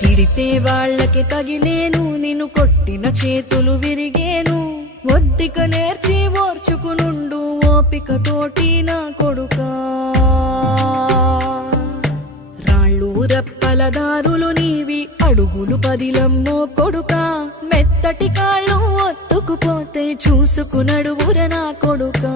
తిడితే వాళ్ళకి తగిలేను, నిన్ను కొట్టిన చేతులు విరిగేను. ఒద్దిక నేర్చి ఓర్చుకునుండు ఓపికతోటి నా కొడుకా. రాళ్ళు రప్పల దారులు నీవి, అడుగులు పదిలమ్మో కొడుకా. మెత్తటి కాళ్ళు ఒత్తుకుపోతే చూసుకునడువుర నా కొడుకా.